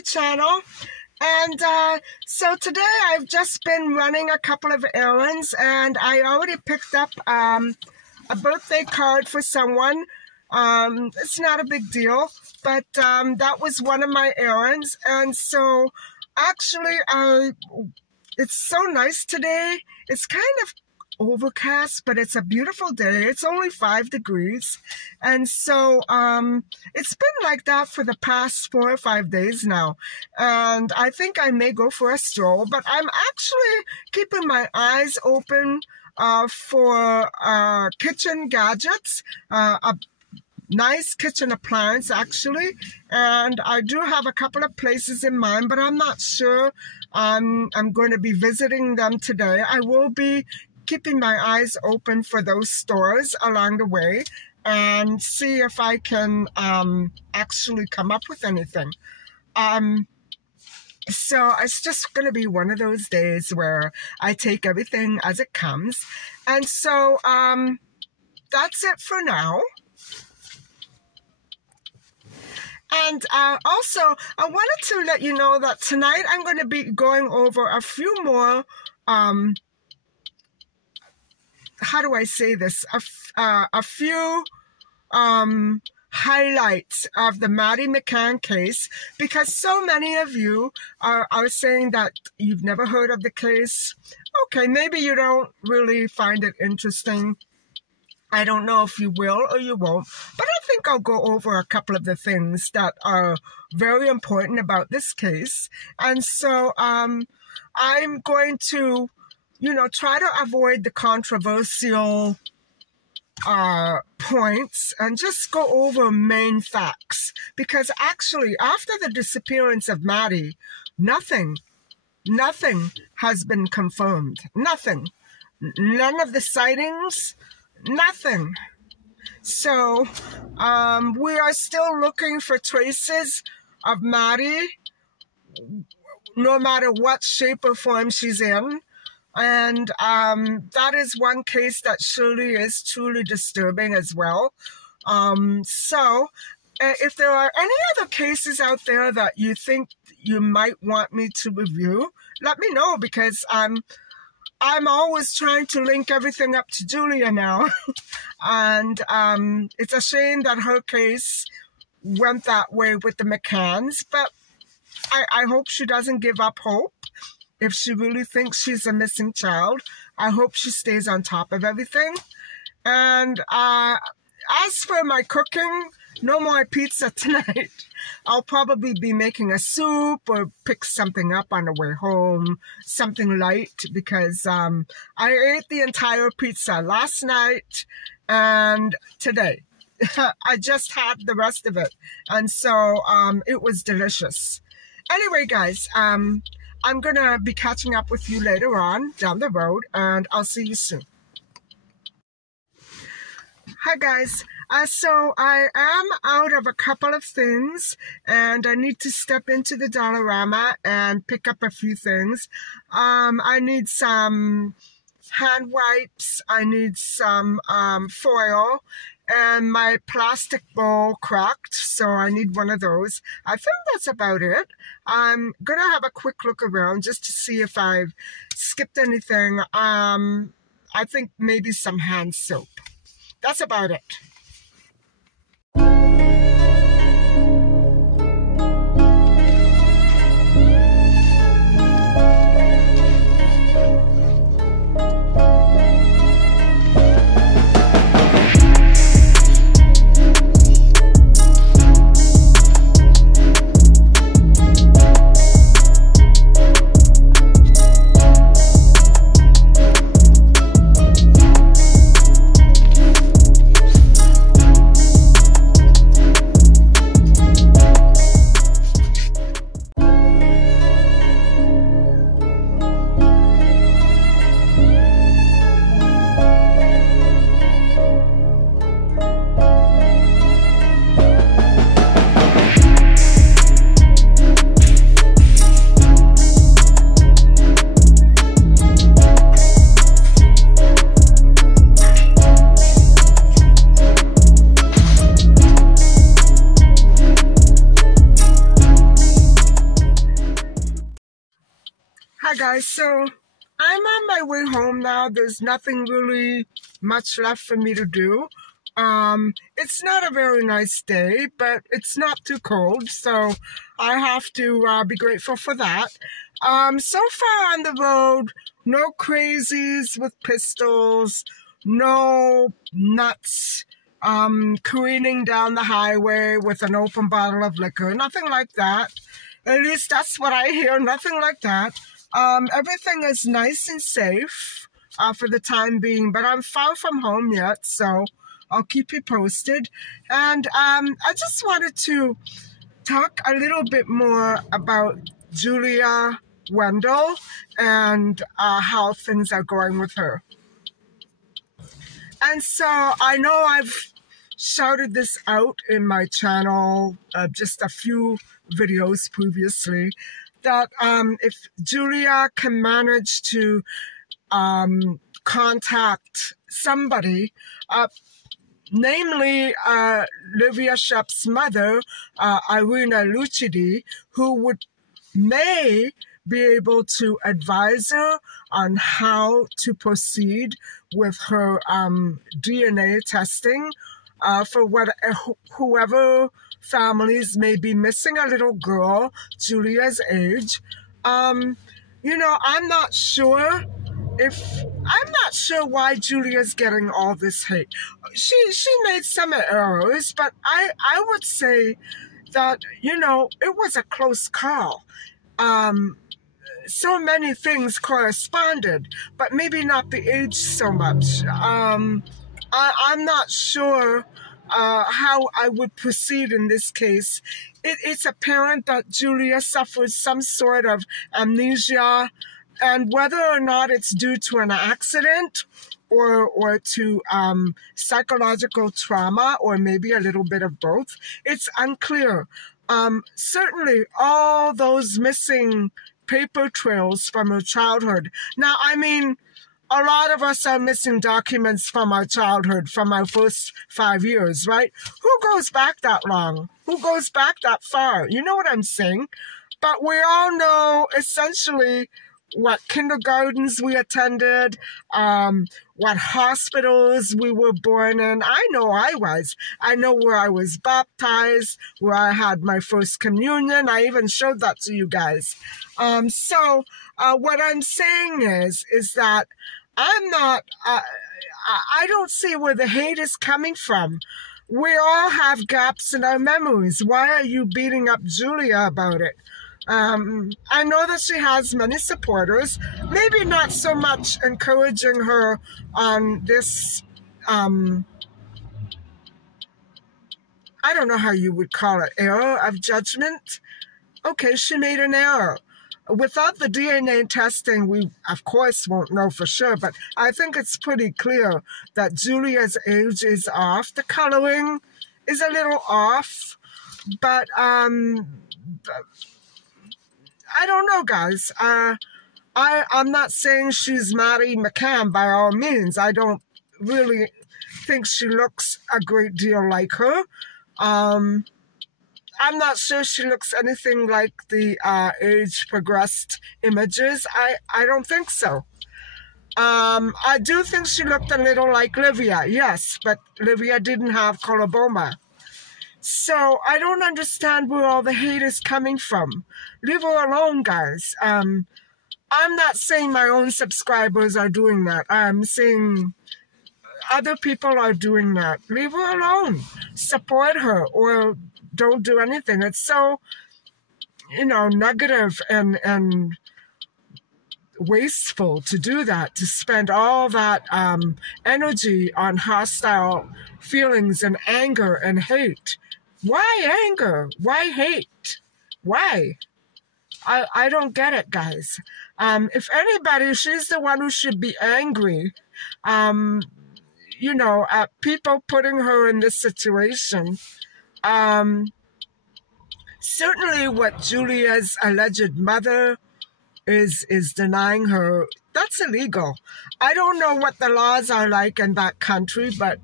my channel. And so today I've just been running a couple of errands, and I already picked up a birthday card for someone. It's not a big deal, but that was one of my errands. And so actually it's so nice today. It's kind of overcast, but it's a beautiful day. It's only 5 degrees, and so it's been like that for the past 4 or 5 days now, and I think I may go for a stroll, but I'm actually keeping my eyes open for kitchen gadgets, a nice kitchen appliance actually, and I do have a couple of places in mind, but I'm not sure I'm going to be visiting them today. I will be keeping my eyes open for those stores along the way and see if I can actually come up with anything. So it's just going to be one of those days where I take everything as it comes. And so that's it for now. And also, I wanted to let you know that tonight I'm going to be going over a few more how do I say this? A few highlights of the Maddie McCann case, because so many of you are saying that you've never heard of the case. Okay, maybe you don't really find it interesting. I don't know if you will or you won't, but I think I'll go over a couple of the things that are very important about this case. And so I'm going to try to avoid the controversial points and just go over main facts. Because actually, after the disappearance of Maddie, nothing has been confirmed. Nothing. None of the sightings, nothing. So, we are still looking for traces of Maddie, no matter what shape or form she's in. And that is one case that surely is truly disturbing as well. So if there are any other cases out there that you think you might want me to review, let me know, because I'm always trying to link everything up to Julia now. And it's a shame that her case went that way with the McCanns, but I hope she doesn't give up hope. If she really thinks she's a missing child, I hope she stays on top of everything. And as for my cooking, no more pizza tonight. I'll probably be making a soup or pick something up on the way home, something light, because I ate the entire pizza last night and today. I just had the rest of it, and so it was delicious. Anyway, guys, I'm going to be catching up with you later on down the road, and I'll see you soon. Hi, guys. So I am out of a couple of things, and I need to step into the Dollarama and pick up a few things. I need some hand wipes. I need some foil. And my plastic bowl cracked, so I need one of those. I think that's about it. I'm going to have a quick look around just to see if I've skipped anything. I think maybe some hand soap. That's about it. Hi guys, so I'm on my way home now. There's nothing really much left for me to do. It's not a very nice day, but it's not too cold, so I have to be grateful for that. So far on the road, no crazies with pistols, no nuts careening down the highway with an open bottle of liquor, nothing like that. At least that's what I hear, nothing like that. Everything is nice and safe for the time being, but I'm far from home yet, so I'll keep you posted. And I just wanted to talk a little bit more about Julia Wendell and how things are going with her. And so I know I've shouted this out in my channel just a few videos previously, that if Julia can manage to contact somebody, namely Livia Shep's mother, Irina Lucidi, who may be able to advise her on how to proceed with her DNA testing for whoever families may be missing a little girl Julia's age. You know, I'm not sure why Julia's getting all this hate. She made some errors, but I would say that, you know, it was a close call. So many things corresponded, but maybe not the age so much. I'm not sure how I would proceed in this case. It's apparent that Julia suffers some sort of amnesia, and whether or not it's due to an accident or to psychological trauma, or maybe a little bit of both, it's unclear. Certainly all those missing paper trails from her childhood. Now, I mean, a lot of us are missing documents from our childhood, from our first 5 years, right? Who goes back that long? Who goes back that far? You know what I'm saying? But we all know essentially what kindergartens we attended, what hospitals we were born in. I know I was. I know where I was baptized, where I had my first communion. I even showed that to you guys. So what I'm saying is that I'm not, I don't see where the hate is coming from. We all have gaps in our memories. Why are you beating up Julia about it? I know that she has many supporters, maybe not so much encouraging her on this, I don't know how you would call it, error of judgment. Okay, she made an error. Without the DNA testing, we, of course, won't know for sure, but I think it's pretty clear that Julia's age is off. The coloring is a little off, but I don't know, guys. I'm not saying she's Maddie McCann by all means. I don't really think she looks a great deal like her. I'm not sure she looks anything like the age-progressed images. I don't think so. I do think she looked a little like Livia, yes, but Livia didn't have coloboma. So I don't understand where all the hate is coming from. Leave her alone, guys. I'm not saying my own subscribers are doing that. I'm saying other people are doing that. Leave her alone. Support her or don't do anything. It's so, you know, negative and wasteful to do that, to spend all that energy on hostile feelings and anger and hate. Why anger? Why hate? Why? I don't get it, guys. If anybody, she's the one who should be angry, you know, at people putting her in this situation. Certainly what Julia's alleged mother is denying her, that's illegal. I don't know what the laws are like in that country, but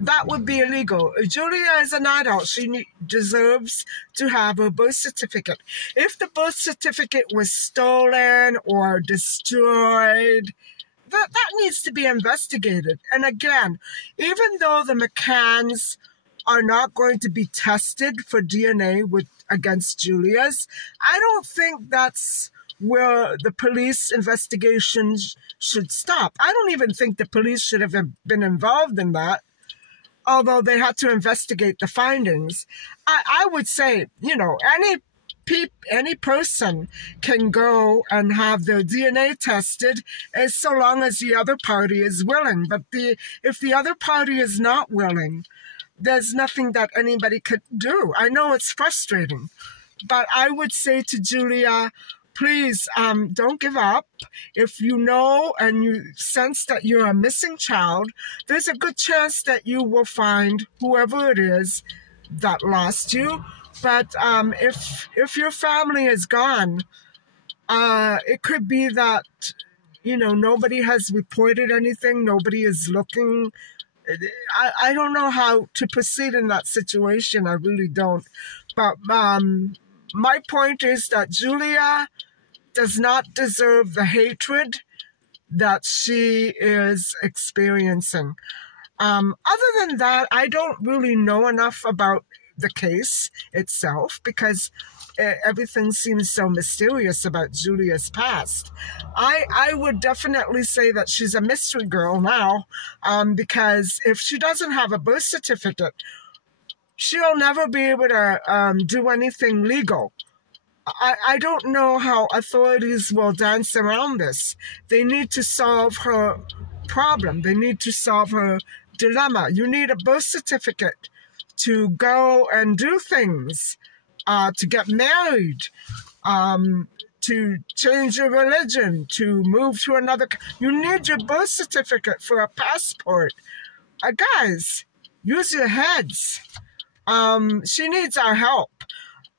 that would be illegal. Julia is an adult. She deserves to have a birth certificate. If the birth certificate was stolen or destroyed, that needs to be investigated. And again, even though the McCanns are not going to be tested for DNA against Julia's, I don't think that's where the police investigations should stop. I don't even think the police should have been involved in that, although they had to investigate the findings. I would say, you know, any person can go and have their DNA tested as so long as the other party is willing. But if the other party is not willing, there's nothing that anybody could do. I know it's frustrating, but I would say to Julia, please don't give up. If you know and you sense that you're a missing child, there's a good chance that you will find whoever it is that lost you. But if your family is gone, it could be that, you know, nobody has reported anything, nobody is looking. I don't know how to proceed in that situation. I really don't. But my point is that Julia does not deserve the hatred that she is experiencing. Other than that, I don't really know enough about the case itself because everything seems so mysterious about Julia's past. I would definitely say that she's a mystery girl now, because if she doesn't have a birth certificate, she'll never be able to do anything legal. I don't know how authorities will dance around this. They need to solve her problem. They need to solve her dilemma. You need a birth certificate to go and do things, to get married, to change your religion, to move to another. You need your birth certificate for a passport. Guys, use your heads. She needs our help.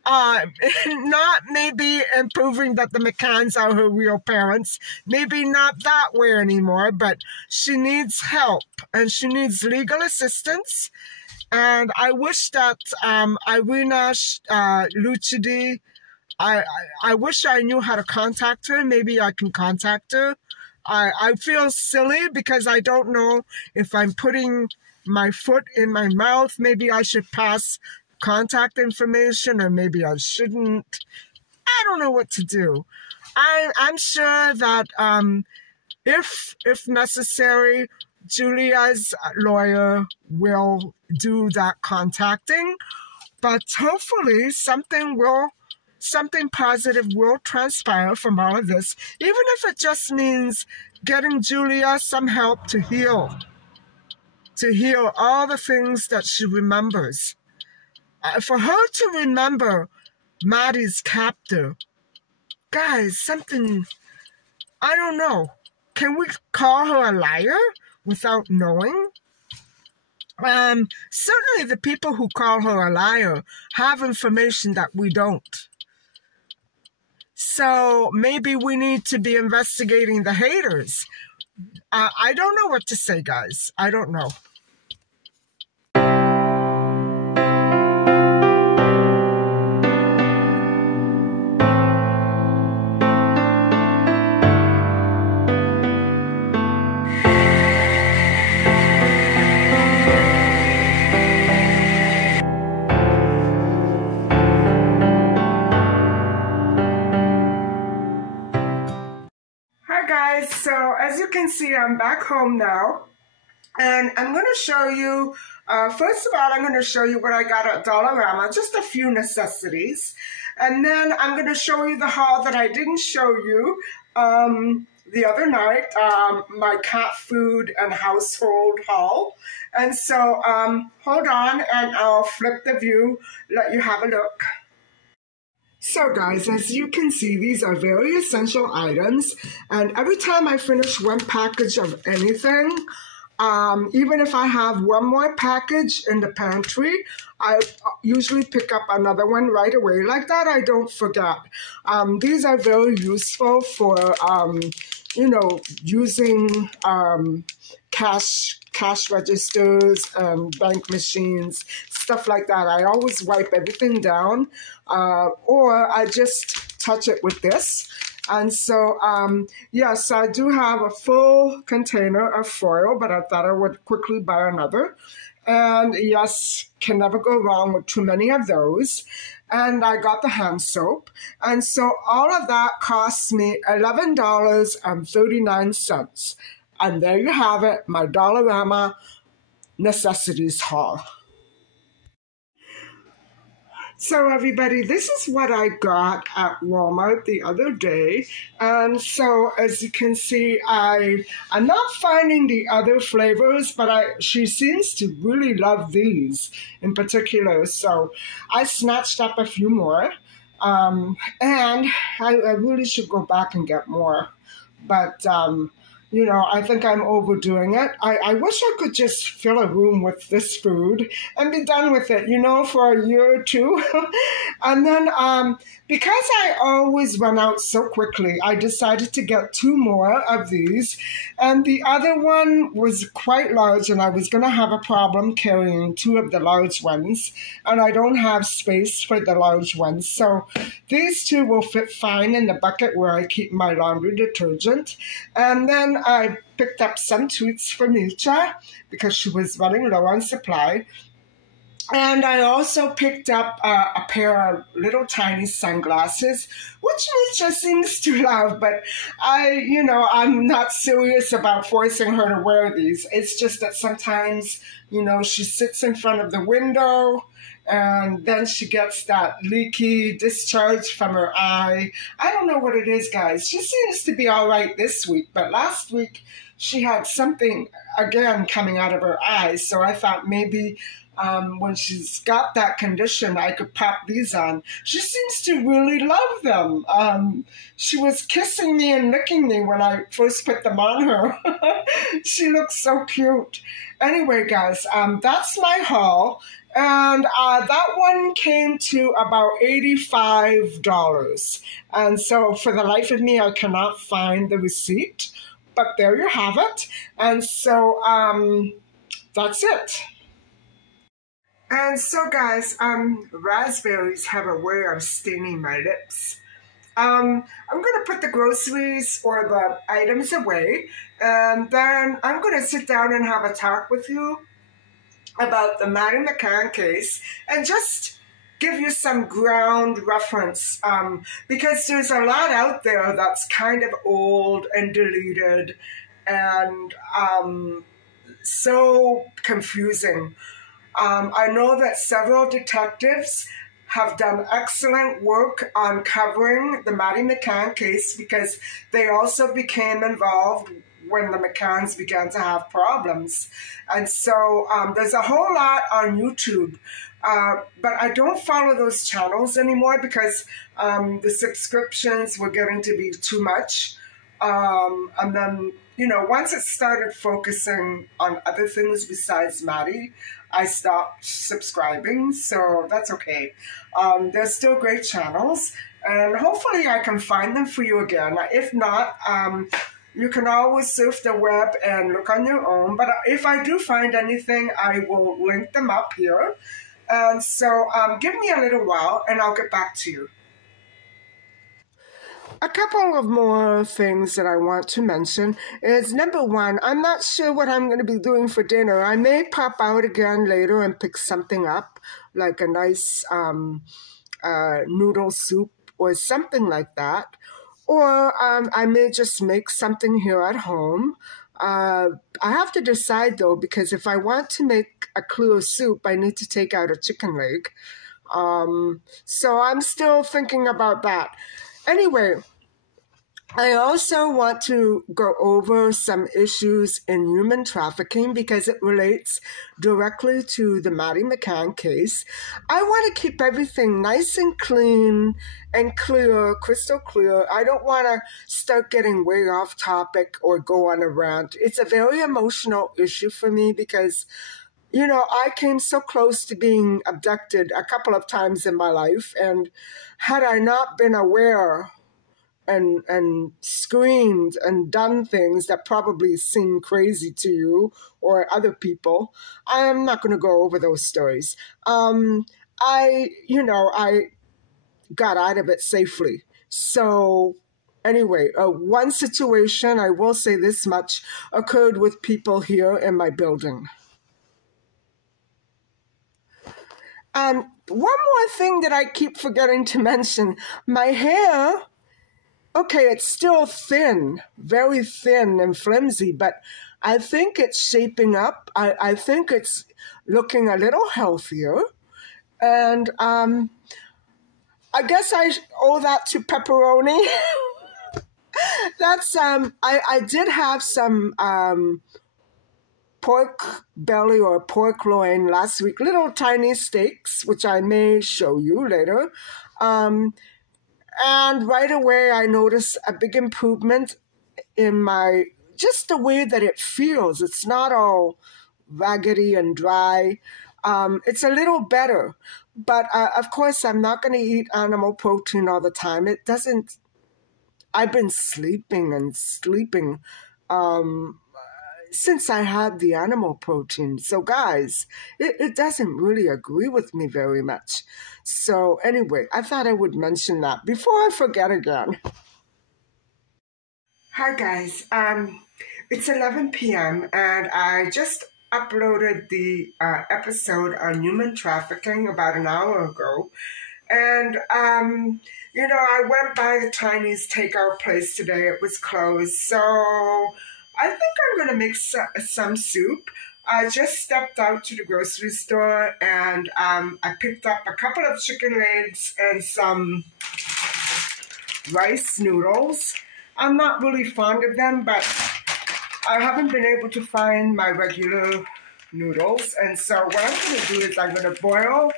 Not maybe improving that the McCanns are her real parents, maybe not that way anymore, but she needs help and she needs legal assistance. And I wish that Irina Lucidi, I wish I knew how to contact her. Maybe I can contact her. I feel silly because I don't know if I'm putting my foot in my mouth. Maybe I should pass contact information, or maybe I shouldn't. I don't know what to do. I'm sure that if necessary, Julia's lawyer will do that contacting, but hopefully something positive will transpire from all of this, even if it just means getting Julia some help to heal all the things that she remembers. For her to remember Maddie's captor, guys, something, I don't know. Can we call her a liar without knowing? Certainly the people who call her a liar have information that we don't. So maybe we need to be investigating the haters. I don't know what to say, guys. I don't know. So as you can see, I'm back home now, and I'm going to show you, first of all, I'm going to show you what I got at Dollarama, just a few necessities, and then I'm going to show you the haul that I didn't show you the other night, my cat food and household haul. And so hold on, and I'll flip the view, let you have a look. So guys, as you can see, these are very essential items, and every time I finish one package of anything, even if I have one more package in the pantry, I usually pick up another one right away. Like that, I don't forget. These are very useful for using cash registers and bank machines, stuff like that. I always wipe everything down, or I just touch it with this. And so, yes, I do have a full container of foil, but I thought I would quickly buy another. And yes, can never go wrong with too many of those. And I got the hand soap. And so all of that cost me $11.39. And there you have it, my Dollarama necessities haul. So everybody, this is what I got at Walmart the other day. And so as you can see, I'm not finding the other flavors, but she seems to really love these in particular. So I snatched up a few more. And I really should go back and get more. But I think I'm overdoing it. I wish I could just fill a room with this food and be done with it, for a year or two. And then because I always run out so quickly, I decided to get 2 more of these. And the other one was quite large, and I was going to have a problem carrying 2 of the large ones. And I don't have space for the large ones. So these 2 will fit fine in the bucket where I keep my laundry detergent. And then I picked up some treats for Nietzsche because she was running low on supply. And I also picked up a pair of little tiny sunglasses, which Nietzsche seems to love, but I'm not serious about forcing her to wear these. It's just that sometimes, she sits in front of the window and then she gets that leaky discharge from her eye. I don't know what it is, guys. She seems to be all right this week, but last week she had something again coming out of her eyes. So I thought maybe when she's got that condition, I could pop these on. She seems to really love them. She was kissing me and licking me when I first put them on her. She looks so cute. Anyway, guys, that's my haul. And that one came to about $85. And so for the life of me, I cannot find the receipt. But there you have it. And so that's it. And so, guys, raspberries have a way of staining my lips. I'm going to put the groceries or the items away, and then I'm going to sit down and have a talk with you about the Maddie McCann case and just give you some ground reference, because there's a lot out there that's kind of old and deleted and so confusing. I know that several detectives have done excellent work on covering the Maddie McCann case because they also became involved when the McCanns began to have problems. And so there's a whole lot on YouTube, but I don't follow those channels anymore because the subscriptions were getting to be too much. And then, once it started focusing on other things besides Maddie, I stopped subscribing, so that's okay. They're still great channels, and hopefully I can find them for you again. If not, you can always surf the web and look on your own, but if I do find anything, I will link them up here. And so give me a little while, and I'll get back to you. A couple of more things that I want to mention is, number one, I'm not sure what I'm going to be doing for dinner. I may pop out again later and pick something up, like a nice noodle soup or something like that. Or I may just make something here at home. I have to decide, though, because if I want to make a clear soup, I need to take out a chicken leg. So I'm still thinking about that. Anyway, I also want to go over some issues in human trafficking because it relates directly to the Maddie McCann case. I want to keep everything nice and clean and clear, crystal clear. I don't want to start getting way off topic or go on a rant. It's a very emotional issue for me because, I came so close to being abducted a couple of times in my life, and had I not been aware and screamed and done things that probably seem crazy to you or other people. I'm not going to go over those stories. I got out of it safely. So anyway, one situation, I will say this much, occurred with people here in my building. And one more thing that I keep forgetting to mention, my hair, okay, it's still thin, very thin and flimsy, but I think it's shaping up. I think it's looking a little healthier. And I guess I owe that to pepperoni. That's, I did have some pork belly or pork loin last week, little tiny steaks, which I may show you later. And right away, I noticed a big improvement in just the way that it feels. It's not all raggedy and dry. It's a little better. But of course, I'm not going to eat animal protein all the time. It doesn't, I've been sleeping and sleeping since I had the animal protein. So guys, it doesn't really agree with me very much. So anyway, I thought I would mention that before I forget again. Hi guys, it's 11 p.m. and I just uploaded the episode on human trafficking about an hour ago. And, I went by the Chinese takeout place today. It was closed. So I think I'm going to make some soup. I just stepped out to the grocery store and I picked up a couple of chicken legs and some rice noodles. I'm not really fond of them, but I haven't been able to find my regular noodles. And so what I'm going to do is I'm going to boil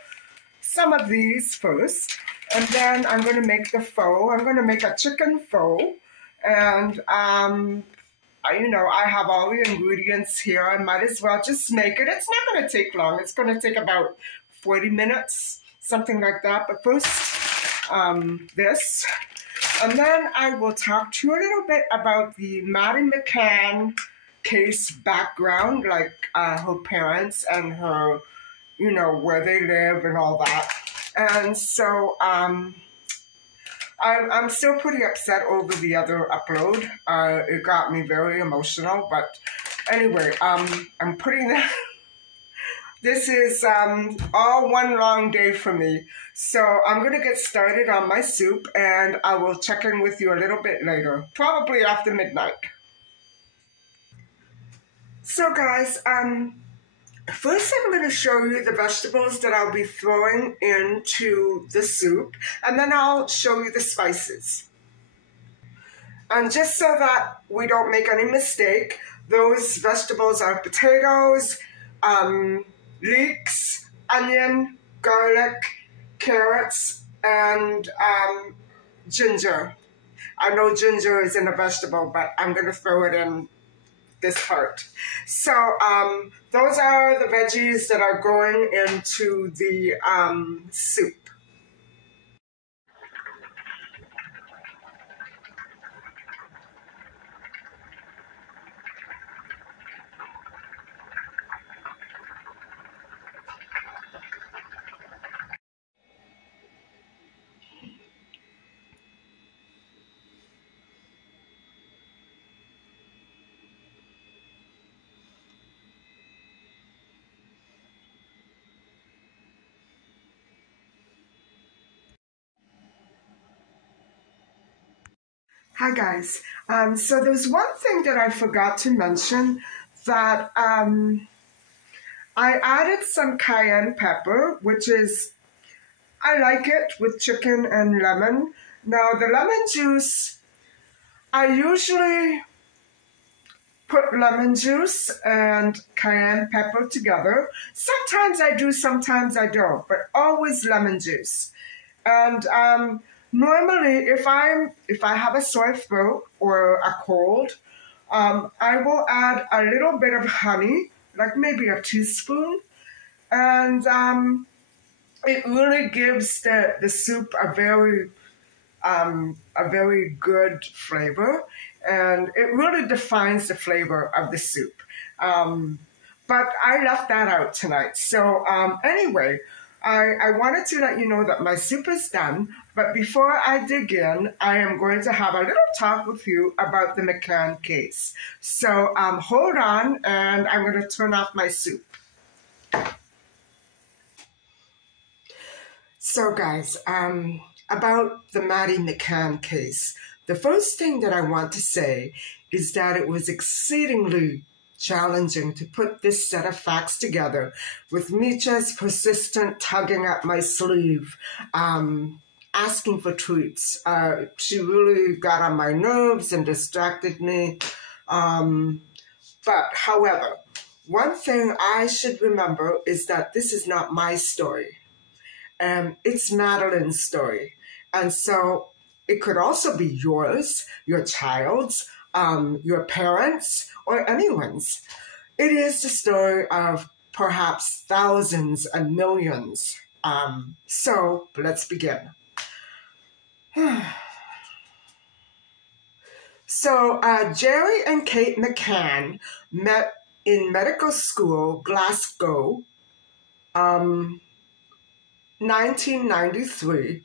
some of these first, and then I'm going to make the pho. I'm going to make a chicken pho, and I have all the ingredients here. I might as well just make it. It's not going to take long. It's going to take about 40 minutes, something like that. But first, this. And then I will talk to you a little bit about the Maddie McCann case background, like her parents and her, where they live and all that. And so I'm still pretty upset over the other upload. It got me very emotional, but anyway, I'm putting that. This is all one long day for me. So I'm going to get started on my soup, and I will check in with you a little bit later, probably after midnight. So guys, first I'm going to show you the vegetables that I'll be throwing into the soup, and then I'll show you the spices. And just so that we don't make any mistake, those vegetables are potatoes, leeks, onion, garlic, carrots, and ginger. I know ginger is in a vegetable, but I'm going to throw it in this part. So those are the veggies that are going into the soup. Hi guys, so there's one thing that I forgot to mention, that I added some cayenne pepper, which is, I like it with chicken and lemon. Now the lemon juice, I usually put lemon juice and cayenne pepper together. Sometimes I do, sometimes I don't, but always lemon juice. And normally, if I have a sore throat or a cold, I will add a little bit of honey, like maybe a teaspoon, and it really gives the soup a very a very good flavor, and it really defines the flavor of the soup. But I left that out tonight. So anyway, I wanted to let you know that my soup is done. But before I dig in, I am going to have a little talk with you about the McCann case. So hold on, and I'm going to turn off my soup. So guys, about the Maddie McCann case, the first thing that I want to say is that it was exceedingly challenging to put this set of facts together with me just persistent tugging at my sleeve, asking for tweets. She really got on my nerves and distracted me. But however, one thing I should remember is that this is not my story. It's Madeline's story. And so it could also be yours, your child's, your parents, or anyone's. It is the story of perhaps thousands and millions. So let's begin. So Jerry and Kate McCann met in medical school, Glasgow, 1993,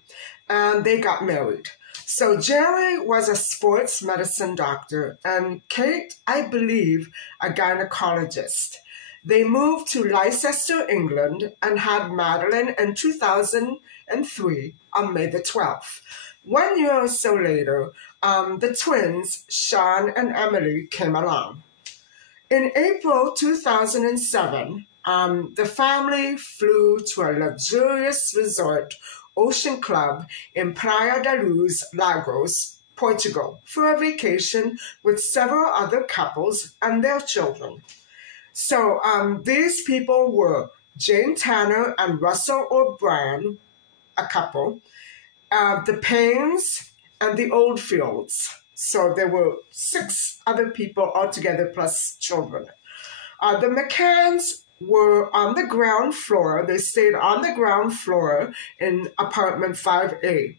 and they got married. So Jerry was a sports medicine doctor, and Kate, I believe, a gynecologist. They moved to Leicester, England, and had Madeline in 2003 on May the 12th. 1 year or so later, the twins, Sean and Emily, came along. In April 2007, the family flew to a luxurious resort ocean club in Praiadaluz, Lagos, Portugal, for a vacation with several other couples and their children. So these people were Jane Tanner and Russell O'Brien, a couple, the Paynes and the Oldfields. So there were 6 other people altogether plus children. The McCanns were on the ground floor. They stayed on the ground floor in apartment 5A.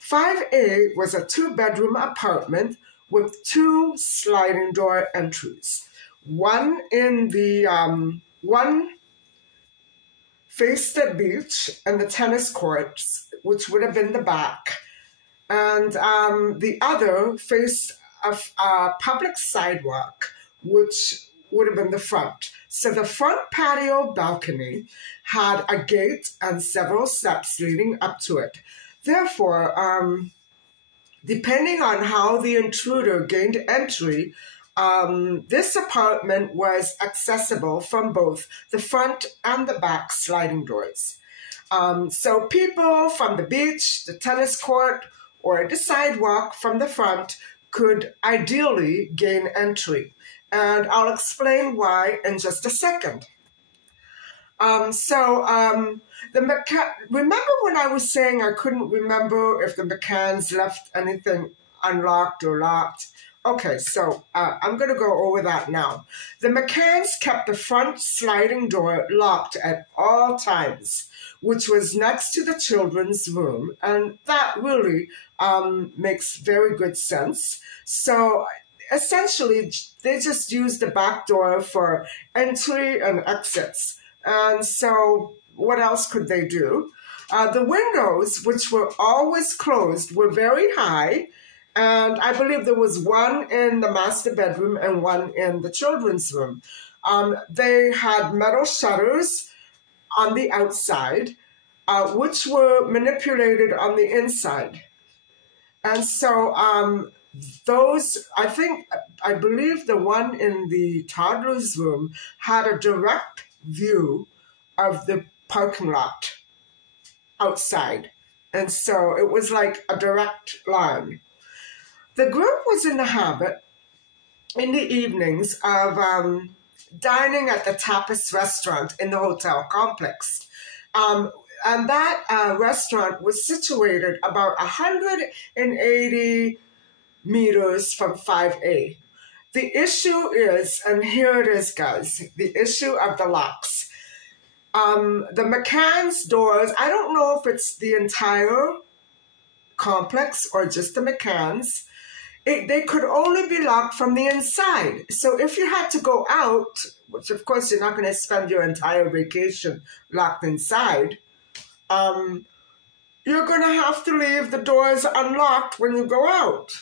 5A was a 2-bedroom apartment with 2 sliding door entries. One in the one faced the beach and the tennis courts, which would have been the back, and the other faced a public sidewalk, which would have been the front. So the front patio balcony had a gate and several steps leading up to it. Therefore, depending on how the intruder gained entry, this apartment was accessible from both the front and the back sliding doors. So people from the beach, the tennis court, or the sidewalk from the front could ideally gain entry. And I'll explain why in just a second. Remember when I was saying I couldn't remember if the McCanns left anything unlocked or locked? Okay, so I'm going to go over that now. The McCanns kept the front sliding door locked at all times, which was next to the children's room, and that really makes very good sense. So essentially, they just used the back door for entry and exits. And so what else could they do? The windows, which were always closed, were very high. And I believe there was one in the master bedroom and one in the children's room. They had metal shutters on the outside, which were manipulated on the inside. And so I believe the one in the toddler's room had a direct view of the parking lot outside. And so it was like a direct line. The group was in the habit in the evenings of dining at the Tapas restaurant in the hotel complex. And that restaurant was situated about 180 meters from 5A. The issue is, and here it is, guys, the issue of the locks. The McCann's doors, I don't know if it's the entire complex or just the McCanns, they could only be locked from the inside. So if you had to go out, which of course you're not going to spend your entire vacation locked inside, you're going to have to leave the doors unlocked when you go out.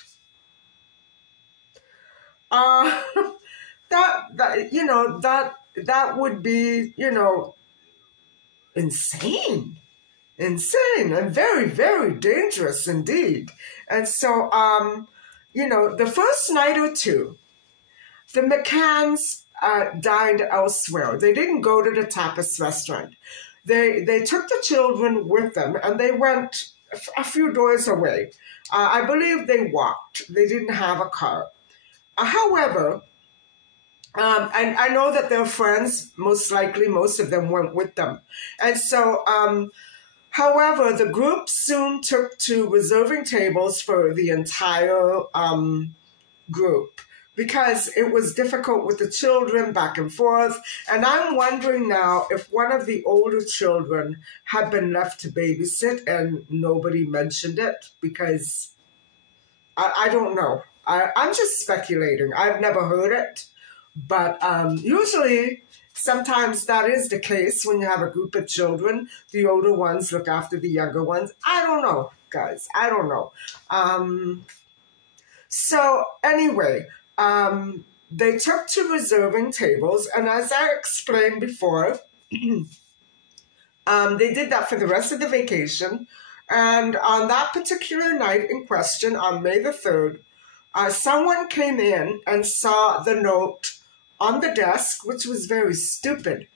That would be, insane and very, very dangerous indeed. And so, the first night or two, the McCanns dined elsewhere. They didn't go to the tapas restaurant. They took the children with them, and they went a few doors away. I believe they walked. They didn't have a car. However, and I know that their friends, most likely, most of them went with them. And so, however, the group soon took to reserving tables for the entire group because it was difficult with the children back and forth. And I'm wondering now if one of the older children had been left to babysit and nobody mentioned it, because I don't know. I'm just speculating. I've never heard it. But usually, sometimes that is the case when you have a group of children. The older ones look after the younger ones. I don't know, guys. I don't know. So anyway, they took to reserving tables. And as I explained before, they did that for the rest of the vacation. And on that particular night in question, on May the 3rd, someone came in and saw the note on the desk, which was very stupid.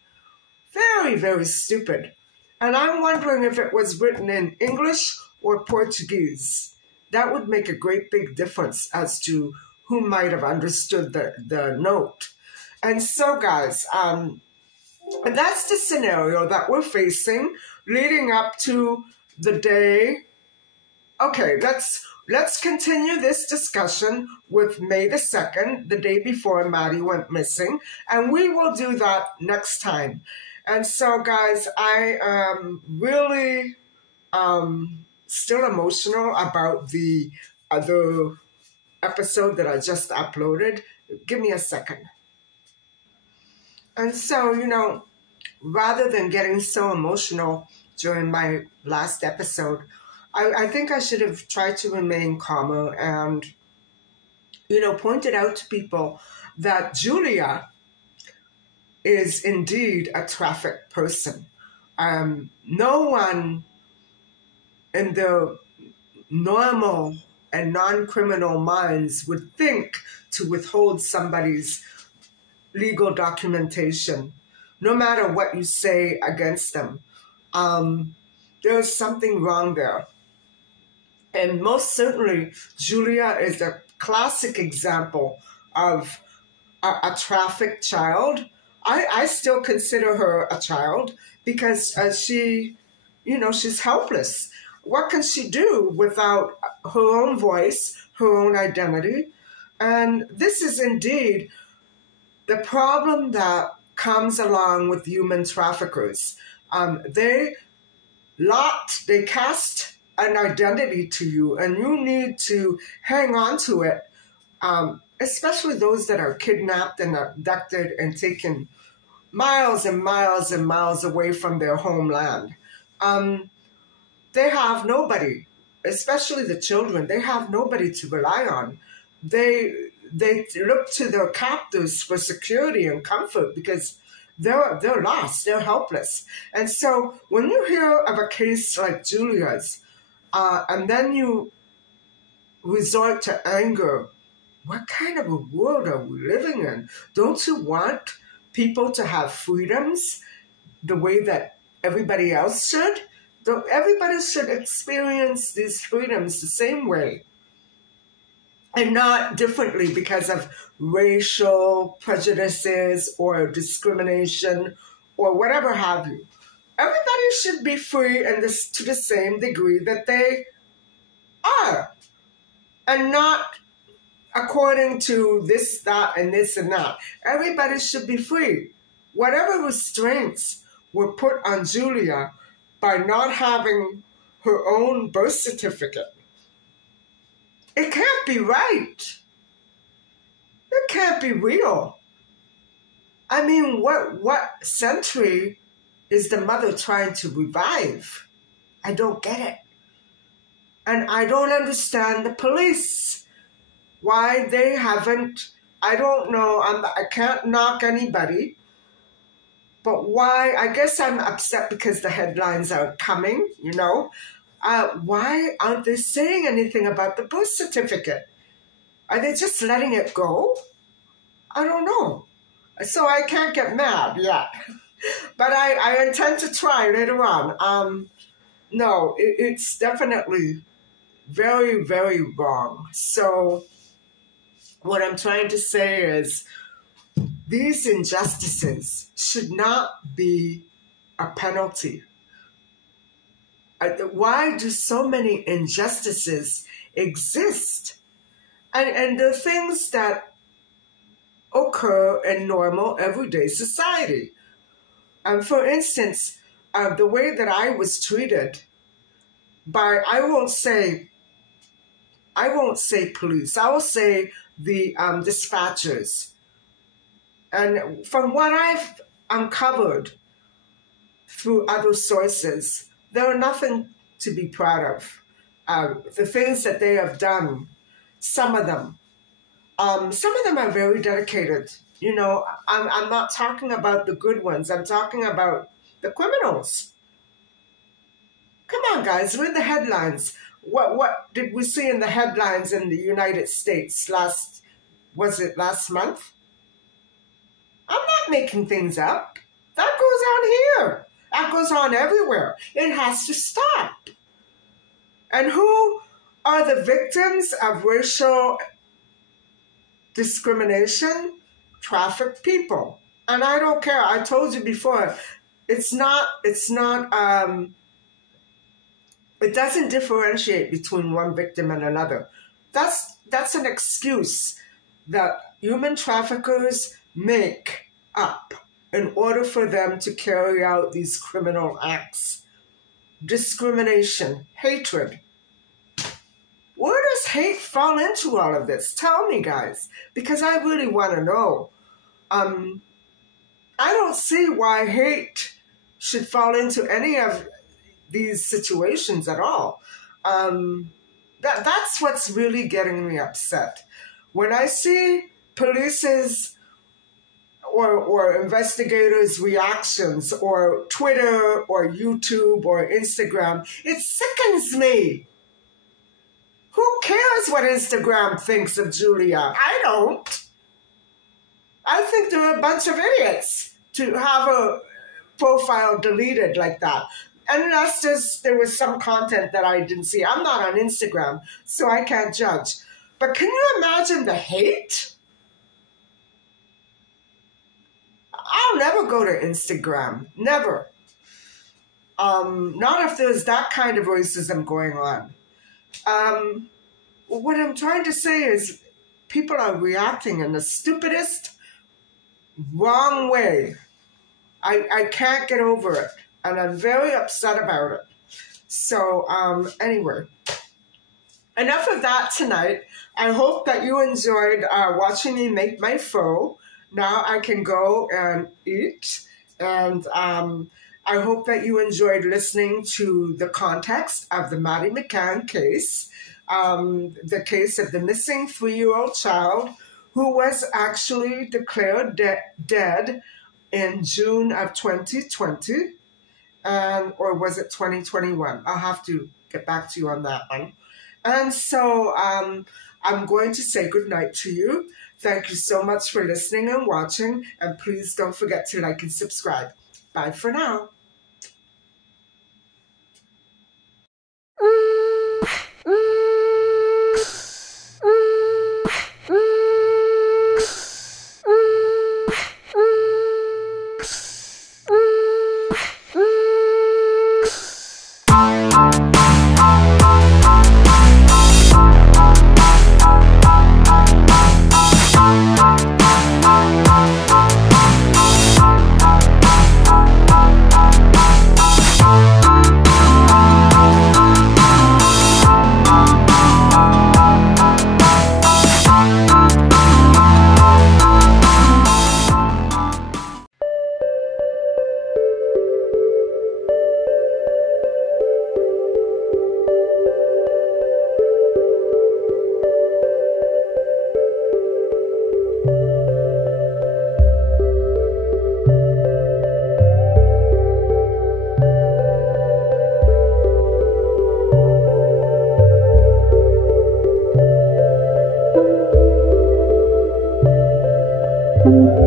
Very, very stupid. And I'm wondering if it was written in English or Portuguese. That would make a great big difference as to who might have understood the note. And so, guys, that's the scenario that we're facing leading up to the day. Okay, let's continue this discussion with May the 2nd, the day before Maddie went missing, and we will do that next time. And so, guys, I am really still emotional about the other episode that I just uploaded. Give me a second. And so, rather than getting so emotional during my last episode, I think I should have tried to remain calmer and, pointed out to people that Julia is indeed a trafficked person. No one in their normal and non-criminal minds would think to withhold somebody's legal documentation, no matter what you say against them. There's something wrong there. And most certainly, Julia is a classic example of a trafficked child. I still consider her a child because she's helpless. What can she do without her own voice, her own identity? And this is indeed the problem that comes along with human traffickers. They cast an identity to you, and you need to hang on to it, especially those that are kidnapped and abducted and taken miles and miles and miles away from their homeland. They have nobody, especially the children. They have nobody to rely on. They look to their captors for security and comfort because they're lost, they're helpless. And so when you hear of a case like Julia's, and then you resort to anger, what kind of a world are we living in? Don't you want people to have freedoms the way that everybody else should? Everybody should experience these freedoms the same way and not differently because of racial prejudices or discrimination or whatever have you. Everybody should be free to the same degree that they are, and not according to this, that, and this and that. Everybody should be free. Whatever restraints were put on Julia by not having her own birth certificate, It can't be right. It can't be real. I mean, what century is the mother trying to revive? I don't get it. And I don't understand the police. Why they haven't, I don't know, I can't knock anybody. But why, I guess I'm upset because the headlines are coming, you know. Why aren't they saying anything about the birth certificate? Are they just letting it go? I don't know. So I can't get mad yet. But I intend to try later on. No, it's definitely very, very wrong. So what I'm trying to say is these injustices should not be a penalty. Why do so many injustices exist? And the things that occur in normal, everyday society. For instance, the way that I was treated by, I won't say police, I will say the dispatchers. And from what I've uncovered through other sources, there are nothing to be proud of. The things that they have done, some of them are very dedicated. You know, I'm not talking about the good ones. I'm talking about the criminals. Come on, guys, read the headlines. What did we see in the headlines in the United States last month? I'm not making things up. That goes on here. That goes on everywhere. It has to stop. And who are the victims of racial discrimination? Trafficked people. And I don't care. I told you before, it doesn't differentiate between one victim and another. That's an excuse that human traffickers make up in order for them to carry out these criminal acts. Discrimination, hatred. Where does hate fall into all of this? Tell me, guys, because I really want to know. I don't see why hate should fall into any of these situations at all. That's what's really getting me upset. When I see police's or investigators' reactions, or Twitter, or YouTube, or Instagram, it sickens me. Who cares what Instagram thinks of Julia? I don't. I think they're a bunch of idiots to have a profile deleted like that. Unless there was some content that I didn't see. I'm not on Instagram, so I can't judge. But can you imagine the hate? I'll never go to Instagram. Never. Not if there's that kind of racism going on. What I'm trying to say is people are reacting in the stupidest, wrong way. I can't get over it. And I'm very upset about it. So, anyway, enough of that tonight. I hope that you enjoyed watching me make my pho. Now I can go and eat. And I hope that you enjoyed listening to the context of the Maddie McCann case, the case of the missing 3-year-old child who was actually declared dead in June of 2020. Or was it 2021? I'll have to get back to you on that one. And so I'm going to say goodnight to you. Thank you so much for listening and watching. And please don't forget to like and subscribe. Bye for now. you.